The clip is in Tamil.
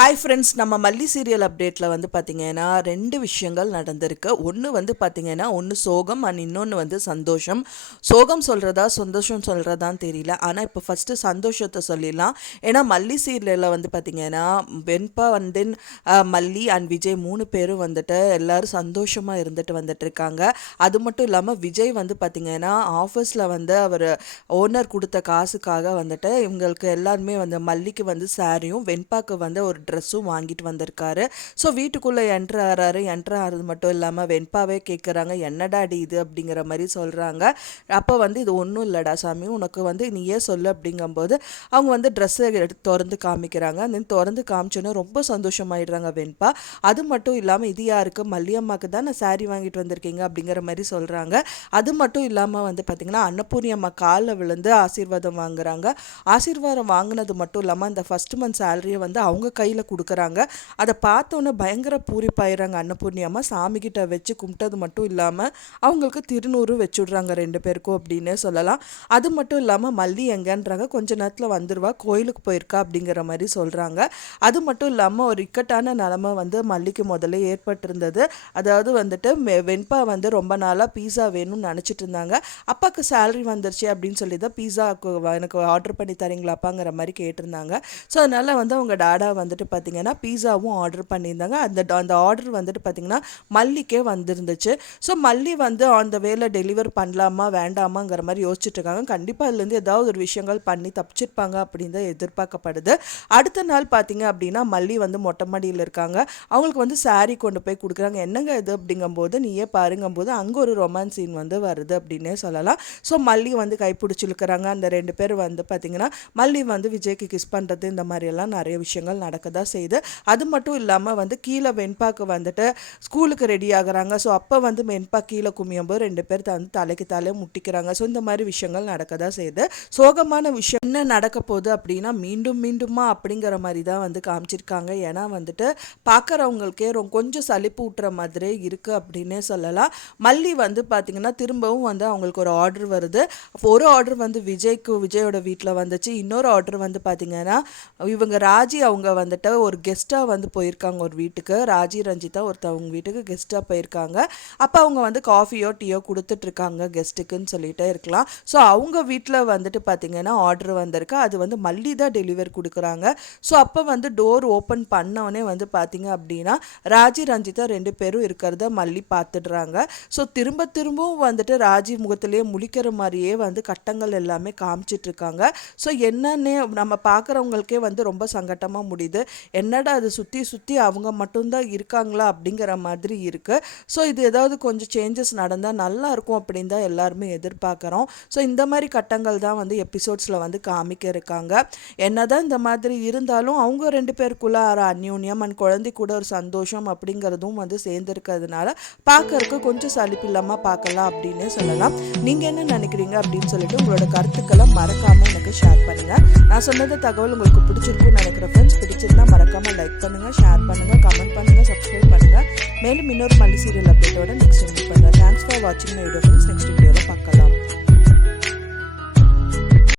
ஹாய் ஃப்ரெண்ட்ஸ், நம்ம மல்லி சீரியல் அப்டேட்டில் வந்து பார்த்திங்கன்னா 2 விஷயங்கள் நடந்திருக்கு. ஒன்று வந்து பார்த்திங்கன்னா ஒன்று சோகம் அண்ட் இன்னொன்று வந்து சந்தோஷம். சோகம் சொல்கிறதா சந்தோஷம் சொல்கிறதான்னு தெரியல. ஆனால் இப்போ ஃபஸ்ட்டு சந்தோஷத்தை சொல்லிடலாம். ஏன்னா மல்லி சீரியலில் வந்து பார்த்திங்கன்னா வெண்பா வந்து மல்லி அண்ட் விஜய் 3 பேரும் வந்துட்டு எல்லோரும் சந்தோஷமாக இருந்துட்டு வந்துட்டுருக்காங்க. அது மட்டும் இல்லாமல் விஜய் வந்து பார்த்திங்கன்னா ஆஃபீஸில் வந்து அவர் ஓனர் கொடுத்த காசுக்காக வந்துட்டு இவங்களுக்கு எல்லாருமே வந்து மல்லிக்கு வந்து சாரியும் வெண்பாக்கு வந்து ஒரு ட்ரெஸ்ஸும் வாங்கிட்டு வந்திருக்காரு. ஸோ வீட்டுக்குள்ளே என்ட்ரு ஆகிறது மட்டும் இல்லாமல் வெண்பாவே கேட்குறாங்க, என்னடாடி இது அப்படிங்கிற மாதிரி சொல்கிறாங்க. அப்போ வந்து இது ஒன்றும் இல்லைடா சாமி, உனக்கு வந்து நீயே சொல்லு அப்படிங்கும்போது அவங்க வந்து ட்ரெஸ்ஸை எடுத்து திறந்து காமிக்கிறாங்க. தென் திறந்து காமிச்சோன்னே ரொம்ப சந்தோஷமாயிடுறாங்க வெண்பா. அது மட்டும் இல்லாமல் இது யாருக்கு, மல்லியம்மாக்கு தான் நான் சாரி வாங்கிட்டு வந்திருக்கீங்க அப்படிங்கிற மாதிரி சொல்கிறாங்க. அது மட்டும் இல்லாமல் வந்து பார்த்திங்கன்னா அன்னபூர்ணி அம்மா காலில் விழுந்து ஆசீர்வாதம் வாங்குறாங்க. ஆசீர்வாதம் வாங்கினது மட்டும் இல்லாமல் அந்த ஃபஸ்ட் மந்த் சேலரியை வந்து அவங்க கையில் கொடுக்குறாங்க. அதை பார்த்தோன்னே பயங்கர பூரிப்பாயிறாங்க அன்னபூர்ணி அம்மா. சாமிக்கிட்ட வச்சு கும்பிட்டது மட்டும் இல்லாமல் அவங்களுக்கு திருநூறு வச்சுடுறாங்க 2 பேருக்கும் அப்படின்னே சொல்லலாம். அது மட்டும் இல்லாமல் மல்லி எங்கன்றாங்க, கொஞ்ச நேரத்தில் வந்துடுவா, கோயிலுக்கு போயிருக்கா அப்படிங்கிற மாதிரி சொல்கிறாங்க. அது மட்டும் இல்லாமல் ஒரு இக்கட்டான நிலமை வந்து மல்லிக்கு முதல்ல ஏற்பட்டிருந்தது. அதாவது வந்துட்டு வெண்பா வந்து ரொம்ப நாளாக பீஸா வேணும்னு நினச்சிட்டு இருந்தாங்க. அப்பாவுக்கு சேலரி வந்துருச்சு அப்படின்னு சொல்லி தான் பீஸாவுக்கு எனக்கு ஆர்டர் பண்ணி தரீங்களாப்பாங்கிற மாதிரி கேட்டிருந்தாங்க. ஸோ அதனால் வந்து அவங்க டாடா வந்துட்டு பார்த்திங்கன்னா பீஸாவும் ஆர்டர் பண்ணியிருந்தாங்க. அந்த ஆர்டர் வந்துட்டு பார்த்திங்கன்னா மல்லிக்கே வந்துருந்துச்சு. ஸோ மல்லி வந்து அந்த வேலை டெலிவர் பண்ணலாமா வேண்டாமாங்கிற மாதிரி யோசிச்சுட்டு இருக்காங்க. கண்டிப்பாக அதுலேருந்து ஏதாவது ஒரு விஷயங்கள் பண்ணி தப்பிச்சிருப்பாங்க அப்படின்னு தான் எதிர்பார்க்கப்படுது. அடுத்த நாள் பார்த்திங்க அப்படின்னா மல்லி வந்து மொட்டை மாடியில் இருக்காங்க. அவங்களுக்கு வந்து சாரீ கொண்டு போய் கொடுக்குறாங்க. என்னங்க இது அப்படிங்கும்போது நீயே பாருங்கும்போது அங்கே ஒரு ரொமான்ஸ் சீன் வந்து வருது அப்படின்னே சொல்லலாம். ஸோ மல்லி வந்து கைப்பிடிச்சிருக்கிறாங்க. அந்த 2 பேர் வந்து பார்த்திங்கன்னா மல்லி வந்து விஜய்க்கு கிஸ் பண்ணுறது இந்த மாதிரியெல்லாம் நிறைய விஷயங்கள் நடக்கதான் செய்யுது. அது மட்டும் இல்லாமல் வந்து கீழே வெண்பாக்கு வந்துட்டு ஸ்கூலுக்கு ரெடி ஆகுறாங்க. ஸோ அப்போ வந்து வெண்பா கீழே குமியும்போது 2 பேர் வந்து தலைக்கு தலையை முட்டிக்கிறாங்க. ஸோ இந்த மாதிரி விஷயங்கள் நடக்க தான் செய்யுது. சோகமான விஷயம் என்ன நடக்க போகுது அப்படின்னா மீண்டுமா அப்படிங்கிற மாதிரி தான் வந்து காமிச்சிருக்காங்க. ஏன்னா வந்துட்டு பார்க்குறவங்களுக்கே கொஞ்சம் சலிப்பு ஊட்டுற மாதிரி இருக்குது அப்படின்னே சொல்லலாம். மல்லி வந்து பார்த்திங்கன்னா திரும்பவும் வந்து அவங்களுக்கு ஒரு ஆர்டர் வருது. ஒரு ஆர்டர் வந்து விஜயோட வீட்டில் வந்துச்சு. இன்னொரு ஆர்டர் வந்து பார்த்திங்கன்னா இவங்க ராஜி அவங்க வந்துட்டு ஒரு கெஸ்ட்டாக வந்து போயிருக்காங்க ஒரு வீட்டுக்கு. ராஜி ரஞ்சிதா ஒருத்தவங்க வீட்டுக்கு கெஸ்ட்டாக போயிருக்காங்க. அப்போ அவங்க வந்து காஃபியோ டீயோ கொடுத்துட்ருக்காங்க கெஸ்ட்டுக்குன்னு சொல்லிகிட்டே இருக்கலாம். ஸோ அவங்க வீட்டில் வந்துட்டு பார்த்திங்கன்னா ஆர்டர் வந்திருக்கு. அது வந்து மல்லி தான் டெலிவரி கொடுக்குறாங்க. ஸோ அப்போ வந்து டோர் ஓப்பன் பண்ணோடனே வந்து பார்த்திங்க அப்படின்னா ராஜி ரஞ்சிதா 2 பேரும் இருக்கிறத மல்லி பார்த்துடுறாங்க. ஸோ திரும்பவும் வந்துட்டு ராஜி முகத்திலேயே முழிக்கிற மாதிரியே வந்து கட்டங்கள் எல்லாமே காமிச்சிட்ருக்காங்க. ஸோ என்னன்னே நம்ம பார்க்குறவங்களுக்கே வந்து ரொம்ப சங்கட்டமாக முடியுது. என்னடா அது சுற்றி அவங்க மட்டும்தான் இருக்காங்களா அப்படிங்கிற மாதிரி இருக்குது. ஸோ இது ஏதாவது கொஞ்சம் சேஞ்சஸ் நடந்தால் நல்லாயிருக்கும் அப்படின்னு தான் எல்லாருமே எதிர்பார்க்குறோம். ஸோ இந்த மாதிரி கட்டங்கள் தான் வந்து எபிசோட்ஸில் வந்து காமிக்க இருக்காங்க. என்னதான் இந்த மாதிரி இருந்தாலும் அவங்க 2 பேருக்குள்ள அந்யூன்யம் அண்ட் குழந்தை கூட ஒரு சந்தோஷம் அப்படிங்கிறதும் வந்து சேர்ந்துருக்கிறதுனால பார்க்கறதுக்கு கொஞ்சம் சலிப்பு இல்லாமல் பார்க்கலாம் அப்படின்னே சொல்லலாம். நீங்கள் என்ன நினைக்கிறீங்க அப்படின்னு சொல்லிட்டு உங்களோட கருத்துக்களை மறக்காமல் எனக்கு ஷேர் பண்ணுங்கள். நான் சொன்னது தகவல் உங்களுக்கு பிடிச்சிருக்குன்னு நினைக்கிறேன் ஃப்ரெண்ட்ஸ். பிடிச்சிருந்தா மறக்காமல் லைக் பண்ணுங்கள், ஷேர் பண்ணுங்கள், கமெண்ட் பண்ணுங்கள், சப்ஸ்கிரைப் பண்ணுங்கள். மேலும் இன்னொரு மல்லி சீரியல் அப்டேட்டோட நெக்ஸ்ட் மீட் பண்ணுங்கள். தேங்க்ஸ் ஃபார் வாட்சிங் மை வீடியோ ஃப்ரெண்ட்ஸ். நெக்ஸ்ட் வீடியோவில் பார்க்கலாம்.